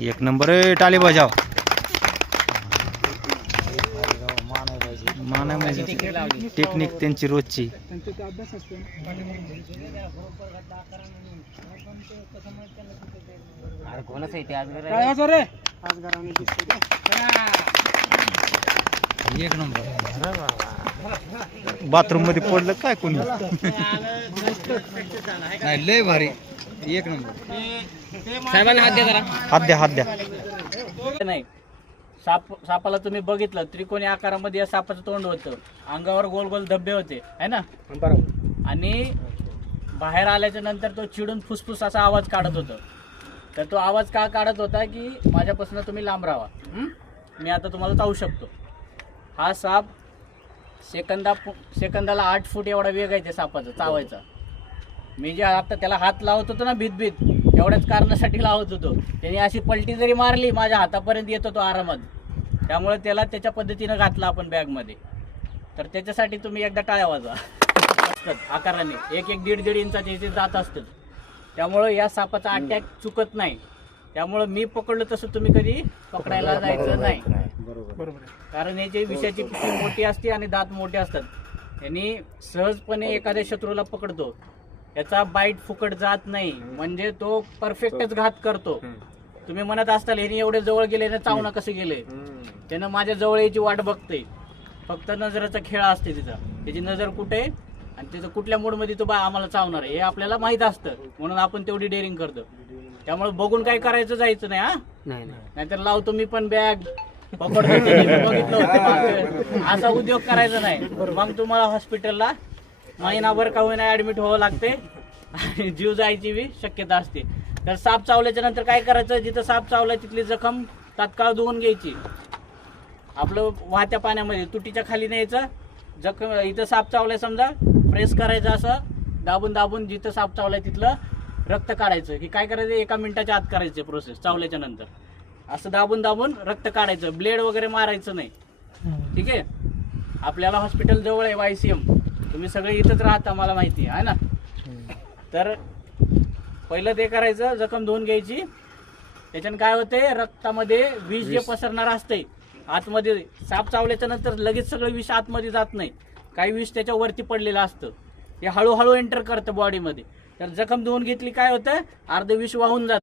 एक नंबर आहे. टाळी बजाव. माना म्हणजे टेक्निक त्यांची रोजची. एक नंबर. बाथरूम मध्ये पडलं काय कोणी. नाही लय भारी. एक नंबर. साहेबांना हात द्या जरा. हात द्या. नाही सापाला तुम्ही बघितलं त्रिकोणी आकारामध्ये या सापाचं तोंड होतं, अंगावर गोल गोल धब्बे होते है ना, आणि बाहेर आल्याच्या नंतर तो चिडून फुसफुस असा आवाज काढत होता. तर तो आवाज का काढत होता की माझ्यापासून तुम्ही लांब राहा, मी आता तुम्हाला चावू शकतो. हा साप सेकंदाला 8 फूट एवढा वेग आहे त्या सापाचा चावायचा. मी जे आता त्याला हात लावत होतो ना भीत एवढ्याच कारणासाठी लावत होतो. त्याने अशी पलटी जरी मारली माझ्या हातापर्यंत येतो तो आरामात. त्यामुळे त्याला त्याच्या पद्धतीनं घातला आपण बॅगमध्ये. तर त्याच्यासाठी तुम्ही एकदा टाळ्या वाजवा. आकाराने 1-1.5 इंचाचे इथे जात असतात. त्यामुळं या सापाचा अटॅक चुकत नाही. त्यामुळं मी पकडलं तसं तुम्ही कधी पकडायला जायचं नाही. बरोबर. कारण याची विषाची पिशवी मोठी असते आणि दात मोठे असतात. यांनी सहजपणे एखाद्या शत्रूला पकडतो. याचा बाईट फुकट जात नाही, म्हणजे तो परफेक्टच घात करतो. तुम्ही म्हणत असताल ह्याने एवढे जवळ गेले ना, चावणं कसं गेले, त्यानं माझ्या जवळ याची वाट बघते. फक्त नजरेचा खेळ असते तिचा. त्याची नजर कुठे आणि त्याचं कुठल्या मूडमध्ये तो आम्हाला चावणार हे आपल्याला माहित असतं, म्हणून आपण तेवढी डेअरिंग करतो. त्यामुळे बघून काय करायचं जायचं नाही. नाहीतर लावतो मी पण बॅग पकडतो बघितलं होतं. असा उद्योग करायचा नाही. मग तुम्हाला हॉस्पिटलला महिनाभर का होईना ऍडमिट व्हावं लागते आणि जीव जायची बी शक्यता असते. तर साप चावल्याच्या नंतर काय करायचं, जिथं साप चावला तिथली जखम तात्काळ धुवून घ्यायची. आपलं वाहत्या पाण्यामध्ये तुटीच्या खाली न्यायचं. जखम इथं साप चावलाय समजा, प्रेस करायचं असं दाबून जिथं साप चावलाय तिथलं रक्त काढायचं. की काय करायचं, 1 मिनिटाच्या आत करायचं प्रोसेस. चावल्याच्या नंतर असं दाबून रक्त काढायचं. ब्लेड वगैरे मारायचं नाही. ठीक आहे. आपल्याला हॉस्पिटल जवळ आहे YCM. तुम्ही सगळे इथंच राहता मला माहिती आहे ना. तर पहिलं ते करायचं, जखम धुवून घ्यायची. त्याच्यानं काय होते, रक्तामध्ये विष जे पसरणार असते आतमध्ये. साप चावल्याच्या नंतर लगेच सगळं विष आतमध्ये जात नाही. काही विष त्याच्या वरती पडलेलं असतं, ते हळूहळू एंटर करतं बॉडीमध्ये. तर जखम धुवून घेतली काय होतं, अर्ध विष वाहून जातं.